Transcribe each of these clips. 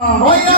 Oh.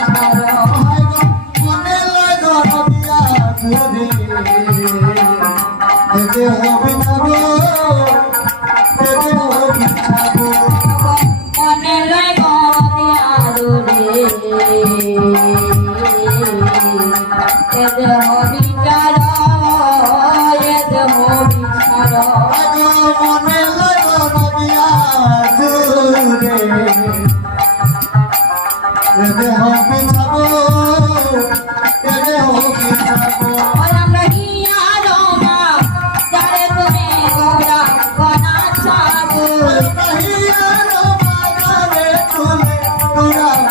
Oh. on.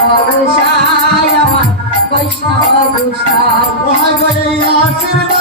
Thank you.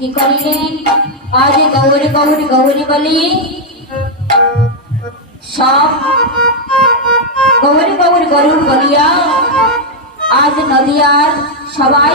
কি করিলেন? আজ গৌরী গৌরী গৌরী বলি। সব গৌরী গৌরী, গরুর বলিয়া আজ নদিয়ার সবাই